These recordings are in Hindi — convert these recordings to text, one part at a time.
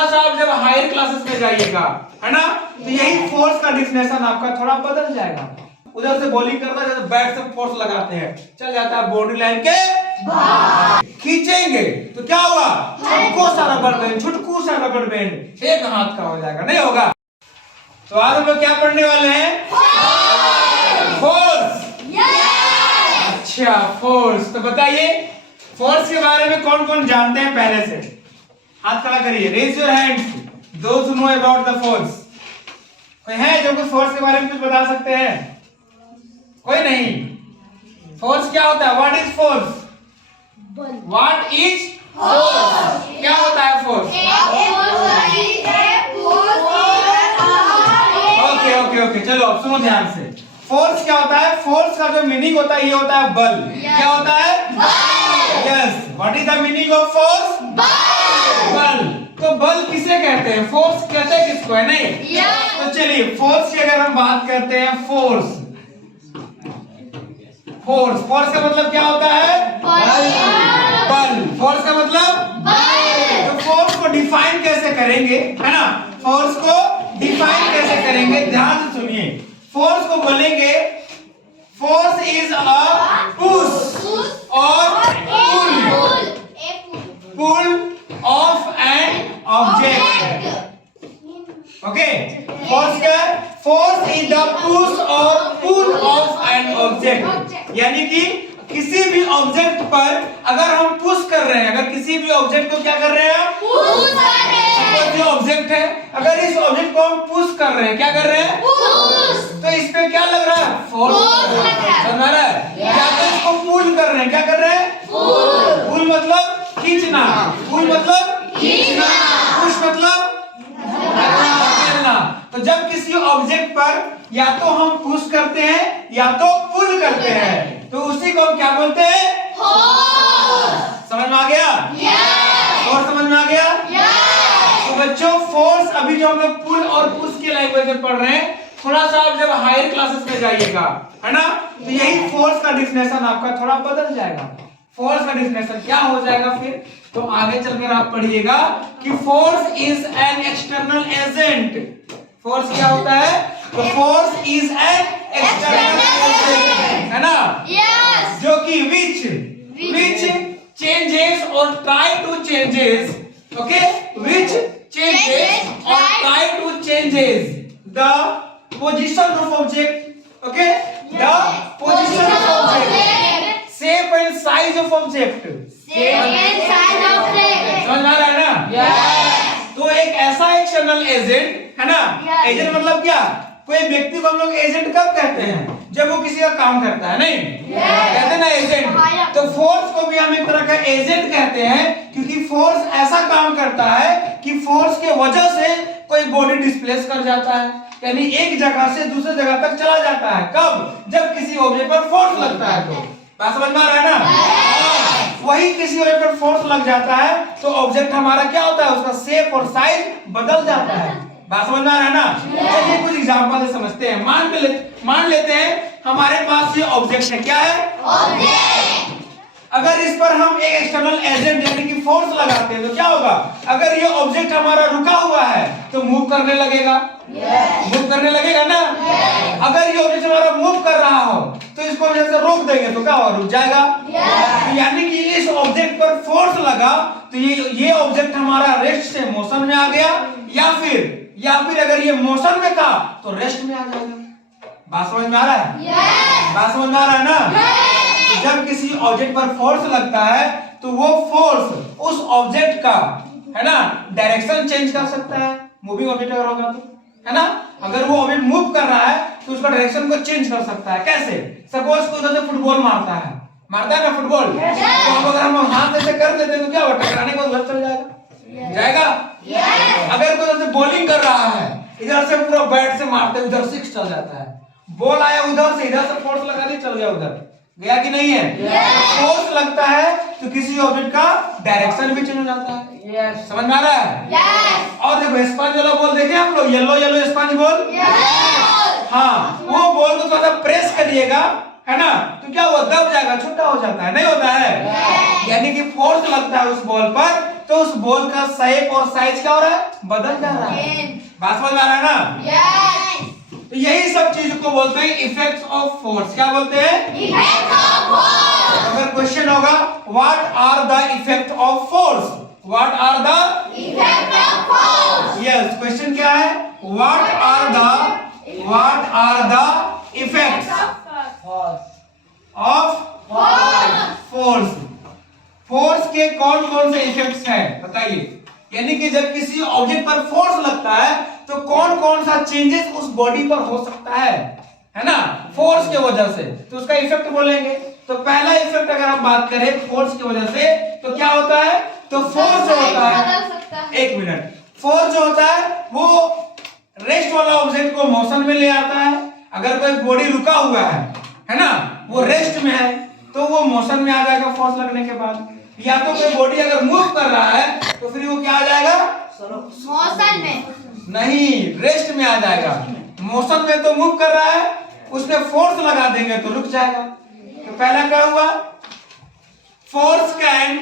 थोड़ा सा आप जब हायर क्लासेस में जाइएगा, है ना, तो यही फोर्स का डिफिनेशन आपका थोड़ा बदल जाएगा। उधर से बॉलिंग करता है, जैसे बैट से फोर्स लगाते हैं, चल जाता है बाउंड्री लाइन के बाहर, खींचेंगे तो क्या होगा, छुटकू सा रबर बैंड, छुटकू सा रबर बैंड एक हाथ का हो जाएगा, नहीं होगा। तो आज हम लोग क्या पढ़ने वाले हैं, फोर्स। अच्छा फोर्स, तो बताइए फोर्स के बारे में कौन कौन जानते हैं पहले से, हाथ खड़ा करिए, raise your hands those who know about the force. कोई है जो कुछ फोर्स के बारे में कुछ बता सकते हैं? कोई नहीं। फोर्स क्या होता है, what is force, what is force, क्या होता है फोर्स? ओके ओके ओके, चलो अब सुनो ध्यान से। फोर्स क्या होता है, फोर्स का जो मीनिंग होता है ये होता है बल। क्या होता है, yes, what is the meaning of force, बल। तो बल किसे कहते हैं, फोर्स कहते हैं किसको, है नहीं? तो चलिए फोर्स की अगर हम बात करते हैं, फोर्स फोर्स फोर्स का मतलब क्या होता है, बल। फोर्स का मतलब बल। तो फोर्स को डिफाइन कैसे करेंगे, है ना, फोर्स को डिफाइन कैसे करेंगे, ध्यान से सुनिए। फोर्स को बोलेंगे फोर्स इज अ पुश और pull of an object. Okay, force क्या है, फोर्स इज द पुश और पुल ऑफ एन ऑब्जेक्ट। यानी कि किसी भी ऑब्जेक्ट पर अगर हम पुश कर रहे हैं, अगर किसी भी ऑब्जेक्ट को क्या कर रहे हैं, पुश कर रहे हैं। जो ऑब्जेक्ट है, अगर इस ऑब्जेक्ट को हम पुश कर रहे हैं, क्या कर रहे हैं, पुश, तो इस पे क्या लग रहा है, फोर्स समझ रहा है? या तो इसको पुल कर रहे हैं, क्या कर रहे हैं, पुल मतलब खींचना, पुल मतलब खींचना, पुश मतलब धकेलना। तो जब किसी ऑब्जेक्ट पर या तो हम पुश करते हैं या तो पुल करते हैं, तो उसी को हम क्या बोलते हैं, फोर्स। समझ में आ गया? और समझ में आ गया? तो बच्चों फोर्स अभी जो हम लोग पुल और पुश के लैंग्वेज में पढ़ रहे हैं, थोड़ा सा आप जब हायर क्लासेस में जाइएगा, है ना, तो यही फोर्स का डिफिनेशन आपका थोड़ा बदल जाएगा। फोर्स का डिफिनेशन क्या हो जाएगा फिर, तो आगे चलकर आप पढ़िएगा कि force is an external agent. Force क्या होता है, तो force is an external agent, है ना, जो कि which changes or try to changes, okay, which changes or try to changes the position of object, okay, the position of object, shape and size of object, समझ आ रहा है ना? तो एक ऐसा एक्सटर्नल एजेंट, है ना, एजेंट मतलब क्या, कोई व्यक्ति को हम लोग एजेंट कब कहते हैं, जब वो किसी का काम करता है, नहीं कहते हैं ना एजेंट। तो फोर्स को भी हम एक तरह का एजेंट कहते हैं, क्योंकि फोर्स ऐसा काम करता है कि फोर्स के वजह से कोई बॉडी डिस्प्लेस कर जाता है, यानी एक जगह से दूसरे जगह तक चला जाता है। कब, जब किसी ऑब्जेक्ट पर फोर्स लगता है। तो बात समझ में आ रहा है ना? वही किसी ऑब्जेक्ट पर फोर्स लग जाता है तो ऑब्जेक्ट हमारा क्या होता है, उसका शेप और साइज बदल जाता है। बात समझ में आ रहा है ना? चलिए कुछ एग्जांपल से समझते हैं। मान लेते हैं हमारे पास ये ऑब्जेक्ट है, क्या है, ऑब्जेक्ट। अगर इस पर हम एक एक्सटर्नल एजेंट यानी कि फोर्स लगाते हैं तो क्या होगा, अगर ये ऑब्जेक्ट हमारा रुका हुआ है तो मूव करने लगेगा, मूव करने लगेगा ना। अगर ये ऑब्जेक्ट हमारा मूव कर रहा हो तो इसको हम जैसे रोक देंगे तो क्या होगा, रुक जाएगा। यानी कि इस ऑब्जेक्ट पर फोर्स लगा तो ये ऑब्जेक्ट हमारा रेस्ट से मोशन में आ गया, या फिर अगर ये मोशन में था तो रेस्ट में आ जाएगा। बात समझ में आ रहा है? बात समझ में आ रहा है ना? तो जब किसी ऑब्जेक्ट पर फोर्स लगता है तो वो फोर्स उस ऑब्जेक्ट का, है ना, डायरेक्शन चेंज कर सकता है। मूविंग ऑब्जेक्ट अगर होगा तो, है ना, अगर वो ऑब्जेक्ट मूव कर रहा है तो उसका डायरेक्शन को चेंज कर सकता है। कैसे, सपोज कोई उधर से फुटबॉल मारता है ना फुटबॉल, तो अगर हम हाथ से कर देते हैं तो क्या होगा, टकराने को उधर चल जाएगा। अगर कोई उधर से बॉलिंग कर रहा है, इधर से पूरा बैट से मारते उधर सिक्स चल जाता है। बॉल आया उधर से, इधर से फोर्स लगा दी, चल गया उधर, गया कि नहीं है? फोर्स लगता है तो किसी ऑब्जेक्ट का डायरेक्शन भी चेंज हो जाता है। समझ में आ रहा है? और देखो स्पंज वाला बॉल देखे आप लोग, येलो स्पंज बॉल, हाँ, वो बॉल को थोड़ा सा प्रेस करिएगा, है ना, तो क्या हुआ, दब जाएगा, छोटा हो जाता है, नहीं होता है? यानी कि फोर्स लगता है उस बॉल पर तो उस बॉल का शेप और साइज क्या हो रहा है, बदल जा रहा है। बात समझ में आ रहा है ना? यस। तो यही सब चीज को बोलते हैं इफेक्ट्स ऑफ फोर्स। क्या बोलते हैं? Effect of force. अगर क्वेश्चन होगा what are the effect of force, what are the effect of force. Yes, question क्या है? What are the effects of force. Force के कौन कौन से इफेक्ट्स हैं बताइए। यानी कि जब किसी ऑब्जेक्ट पर फोर्स लगता है तो कौन कौन सा चेंजेस उस बॉडी पर हो सकता है ना, फोर्स के वजह से, तो उसका इफेक्ट बोलेंगे। तो पहला इफेक्ट अगर हम बात करें फोर्स की वजह से तो क्या होता है, तो फोर्स जो होता है, एक मिनट, फोर्स जो होता है वो रेस्ट वाला ऑब्जेक्ट को मोशन में ले आता है। अगर कोई बॉडी रुका हुआ है ना, वो रेस्ट में है तो वो मोशन में आ जाएगा फोर्स लगने के बाद। या तो कोई बॉडी अगर मूव कर रहा है तो फिर वो क्या आ जाएगा, मोशन में नहीं, रेस्ट में आ जाएगा। मोशन में तो मूव कर रहा है, उसमें फोर्स लगा देंगे तो रुक जाएगा। तो पहला क्या हुआ, फोर्स कैन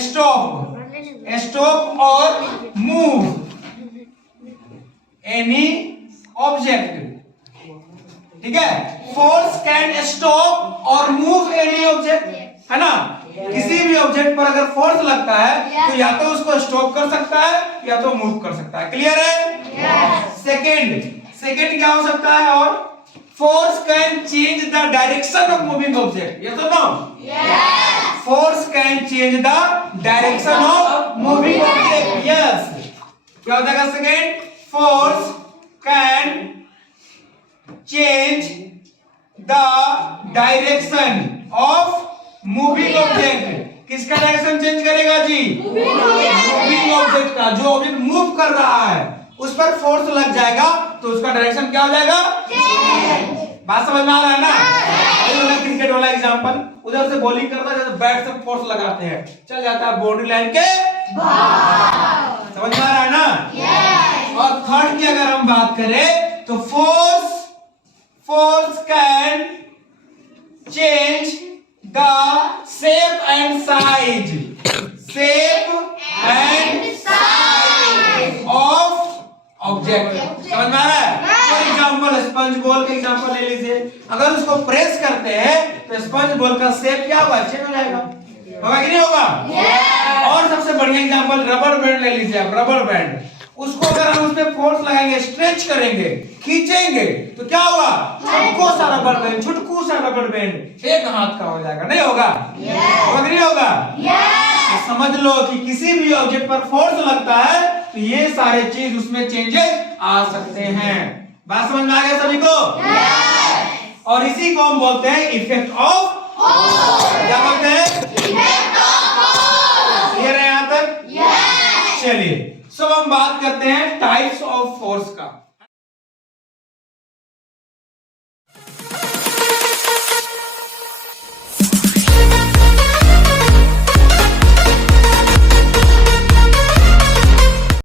स्टॉप और मूव एनी ऑब्जेक्ट। ठीक है, फोर्स कैन स्टॉप और मूव एनी ऑब्जेक्ट, है ना। किसी भी ऑब्जेक्ट पर अगर फोर्स लगता है तो या तो उसको स्टॉप कर सकता है या तो मूव कर सकता है। क्लियर है? सेकंड क्या हो सकता है, और force can change the direction of moving object. ये तो no, force can change the direction of moving object. Yes, क्या हो जाएगा second, force can change the direction of moving object. किसका डायरेक्शन चेंज करेगा जी, मूविंग ऑब्जेक्ट का। जो ऑब्जेक्ट मूव कर रहा है उस पर फोर्स लग जाएगा तो उसका डायरेक्शन क्या हो जाएगा, बात समझ में आ रहा है ना। क्रिकेट वाला एग्जांपल, उधर से बॉलिंग करता है, जैसे बैट से फोर्स लगाते हैं, चल जाता है बाउंड्री लाइन के बाहर। समझ में आ रहा है ना। और थर्ड की अगर हम बात करें तो force can change the shape and size of object. समझ में आ रहा है? फॉर एग्जांपल स्पंज बॉल का एग्जांपल ले लीजिए। अगर उसको प्रेस करते हैं तो स्पंज बॉल का शेप क्या होगा, चेंज हो जाएगा, होगा कि नहीं होगा? और सबसे बढ़िया एग्जांपल रबर बैंड ले लीजिए आप। रबर बैंड, उसको अगर हम उसमें फोर्स लगाएंगे, स्ट्रेच करेंगे, खींचेंगे तो क्या होगा, छुटकू सा रबर बैंड एक हाथ का हो जाएगा, नहीं होगा? होगा कि नहीं होगा? तो समझ लो कि किसी भी ऑब्जेक्ट पर फोर्स लगता है तो ये सारे चीज उसमें चेंजेस आ सकते हैं। बात समझ में आ गया सभी को? और इसी को हम बोलते हैं इफेक्ट ऑफ फोर्स। क्या बोलते हैं? Effect of force. क्लियर है यहां तक? चलिए, सब हम बात करते हैं टाइप्स ऑफ फोर्स का।